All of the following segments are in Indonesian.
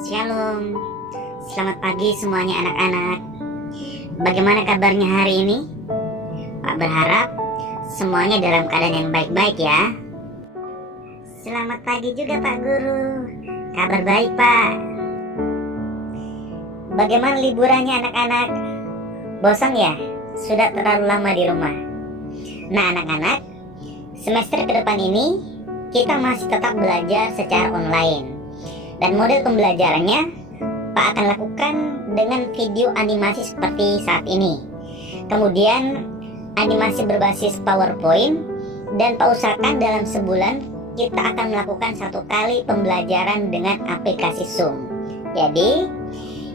Shalom, selamat pagi semuanya anak-anak. Bagaimana kabarnya hari ini? Pak berharap semuanya dalam keadaan yang baik-baik ya. Selamat pagi juga Pak Guru. Kabar baik Pak. Bagaimana liburannya anak-anak? Bosan ya? Sudah terlalu lama di rumah. Nah anak-anak, semester ke depan ini kita masih tetap belajar secara online. Dan model pembelajarannya Pak akan lakukan dengan video animasi seperti saat ini. Kemudian animasi berbasis PowerPoint. Dan Pak usahakan dalam sebulan kita akan melakukan 1 kali pembelajaran dengan aplikasi Zoom. Jadi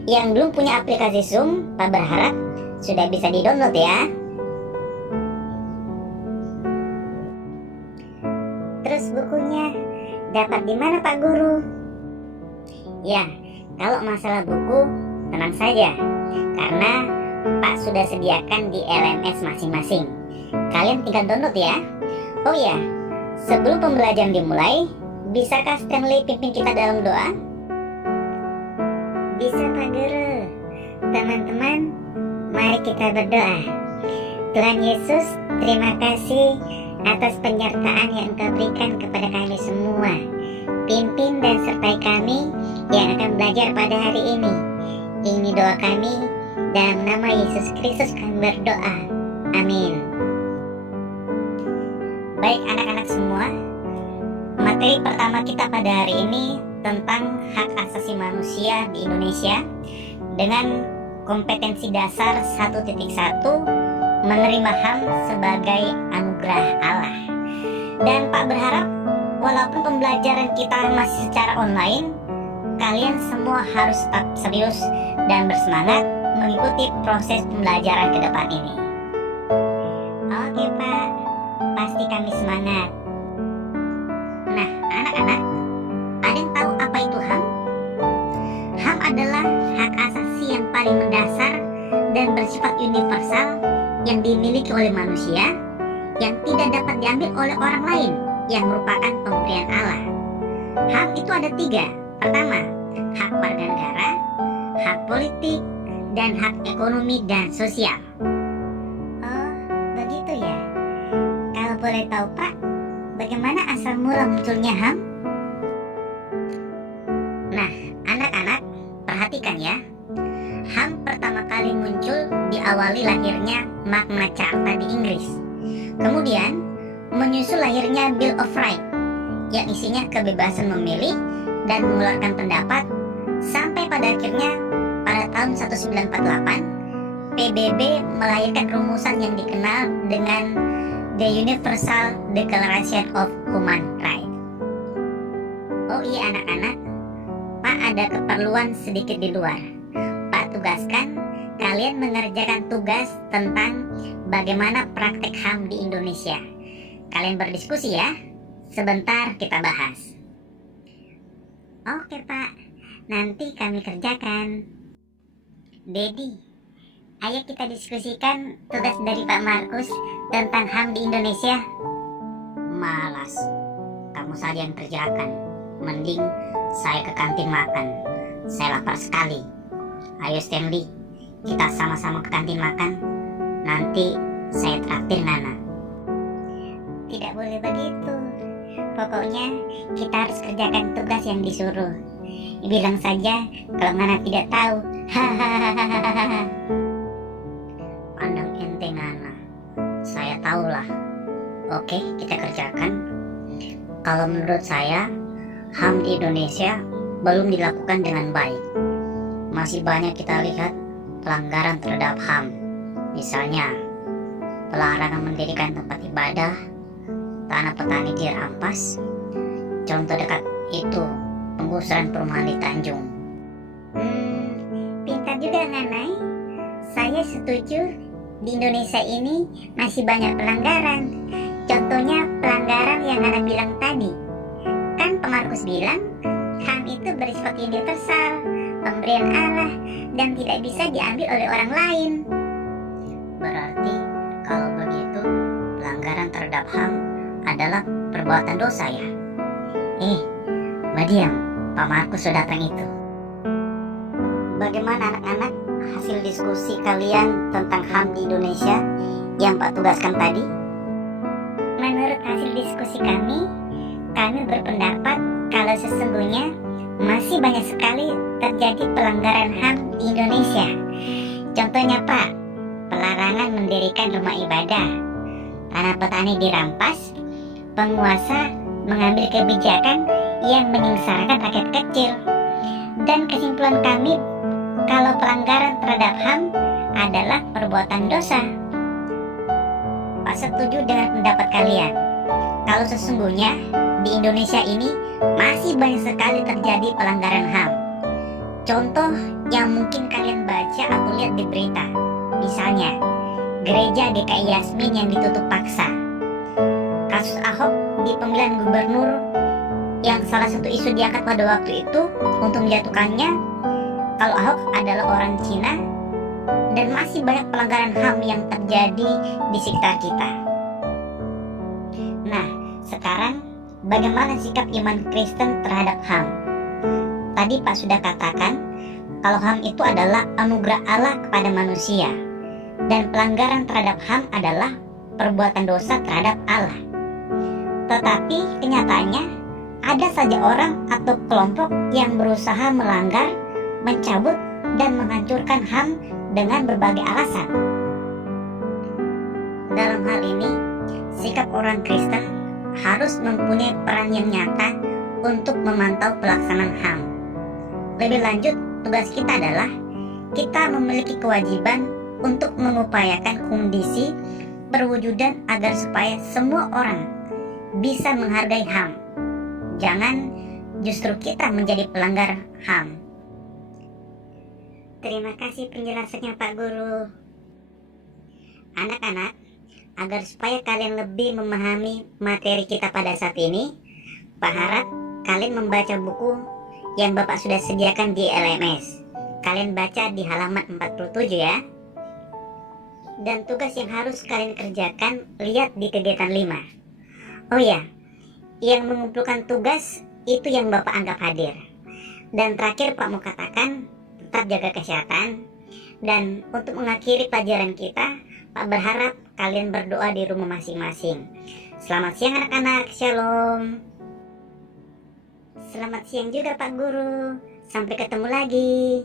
yang belum punya aplikasi Zoom, Pak berharap sudah bisa di-download ya. Terus bukunya dapat di mana Pak Guru? Ya, kalau masalah buku tenang saja, karena Pak sudah sediakan di LMS masing-masing. Kalian tinggal download ya. Oh ya, sebelum pembelajaran dimulai, bisakah Stanley pimpin kita dalam doa? Bisa Pak Guru. Teman-teman, mari kita berdoa. Tuhan Yesus, terima kasih atas penyertaan yang Engkau berikan kepada kami semua. Pimpin dan sertai kami yang akan belajar pada hari ini. Ini doa kami, dalam nama Yesus Kristus kami berdoa. Amin. Baik anak-anak semua, materi pertama kita pada hari ini tentang hak asasi manusia di Indonesia dengan kompetensi dasar 1.1, menerima HAM sebagai anugerah Allah. Dan Pak berharap walaupun pembelajaran kita masih secara online, kalian semua harus tetap serius dan bersemangat mengikuti proses pembelajaran ke depan ini. Oke Pak, pasti kami semangat. Nah anak-anak, ada yang tahu apa itu HAM? HAM adalah hak asasi yang paling mendasar dan bersifat universal yang dimiliki oleh manusia, yang tidak dapat diambil oleh orang lain, yang merupakan pemberian Allah. HAM itu ada 3. Pertama, hak warga negara, hak politik, dan hak ekonomi dan sosial. Oh, begitu ya. Kalau boleh tahu Pak, bagaimana asal mula munculnya HAM? Nah, anak-anak, perhatikan ya. HAM pertama kali muncul diawali lahirnya Magna Carta di Inggris. Kemudian menyusul lahirnya Bill of Rights yang isinya kebebasan memilih dan mengeluarkan pendapat, sampai pada akhirnya pada tahun 1948 PBB melahirkan rumusan yang dikenal dengan The Universal Declaration of Human Rights. Oh iya anak-anak, Pak ada keperluan sedikit di luar. Pak tugaskan kalian mengerjakan tugas tentang bagaimana praktek HAM di Indonesia. Kalian berdiskusi ya. Sebentar kita bahas. Oke Pak, nanti kami kerjakan. Dedi, ayo kita diskusikan tugas dari Pak Markus tentang HAM di Indonesia. Malas, kamu saja yang kerjakan. Mending saya ke kantin makan. Saya lapar sekali. Ayo Stanley, kita sama-sama ke kantin makan. Nanti saya traktir Nana. Tidak boleh begitu. Pokoknya kita harus kerjakan tugas yang disuruh. Bilang saja kalau Nana tidak tahu. Hahaha. Pandang ente Nana. Saya tahulah. Oke, kita kerjakan. Kalau menurut saya, HAM di Indonesia belum dilakukan dengan baik. Masih banyak kita lihat pelanggaran terhadap HAM. Misalnya, pelarangan mendirikan tempat ibadah, tanah petani dirampas. Contoh dekat itu penggusuran perumahan di Tanjung. Pintar juga Nanai. Saya setuju. Di Indonesia ini masih banyak pelanggaran. Contohnya pelanggaran yang Nana bilang tadi. Kan Pak Markus bilang HAM itu bersifat universal, pemberian Allah, dan tidak bisa diambil oleh orang lain. Berarti kalau begitu pelanggaran terhadap HAM adalah perbuatan dosa ya? Badiam, Pak Markus sudah datang itu. Bagaimana anak-anak hasil diskusi kalian tentang HAM di Indonesia yang Pak tugaskan tadi? Menurut hasil diskusi kami berpendapat kalau sesungguhnya masih banyak sekali terjadi pelanggaran HAM di Indonesia. Contohnya Pak, pelarangan mendirikan rumah ibadah, tanah petani dirampas, penguasa mengambil kebijakan yang menyengsarakan rakyat kecil. Dan kesimpulan kami kalau pelanggaran terhadap HAM adalah perbuatan dosa. Pak setuju dengan pendapat kalian kalau sesungguhnya di Indonesia ini masih banyak sekali terjadi pelanggaran HAM. Contoh yang mungkin kalian baca atau lihat di berita, misalnya gereja GKI Yasmin yang ditutup paksa, kasus Ahok di pemilihan gubernur yang salah satu isu diangkat pada waktu itu untuk menjatuhkannya kalau Ahok adalah orang Cina, dan masih banyak pelanggaran HAM yang terjadi di sekitar kita. Nah, sekarang bagaimana sikap iman Kristen terhadap HAM? Tadi Pak sudah katakan kalau HAM itu adalah anugerah Allah kepada manusia, dan pelanggaran terhadap HAM adalah perbuatan dosa terhadap Allah. Tetapi kenyataannya ada saja orang atau kelompok yang berusaha melanggar, mencabut, dan menghancurkan HAM dengan berbagai alasan. Dalam hal ini, sikap orang Kristen harus mempunyai peran yang nyata untuk memantau pelaksanaan HAM. Lebih lanjut, tugas kita adalah kita memiliki kewajiban untuk mengupayakan kondisi perwujudan agar supaya semua orang bisa menghargai HAM. Jangan justru kita menjadi pelanggar HAM. Terima kasih penjelasannya Pak Guru. Anak-anak, agar supaya kalian lebih memahami materi kita pada saat ini, Pak harap kalian membaca buku yang Bapak sudah sediakan di LMS. Kalian baca di halaman 47 ya. Dan tugas yang harus kalian kerjakan lihat di kegiatan 5. Oh ya, yang mengumpulkan tugas itu yang Bapak anggap hadir. Dan terakhir Pak mau katakan, tetap jaga kesehatan. Dan untuk mengakhiri pelajaran kita, Pak berharap kalian berdoa di rumah masing-masing. Selamat siang anak-anak, shalom. Selamat siang juga Pak Guru. Sampai ketemu lagi.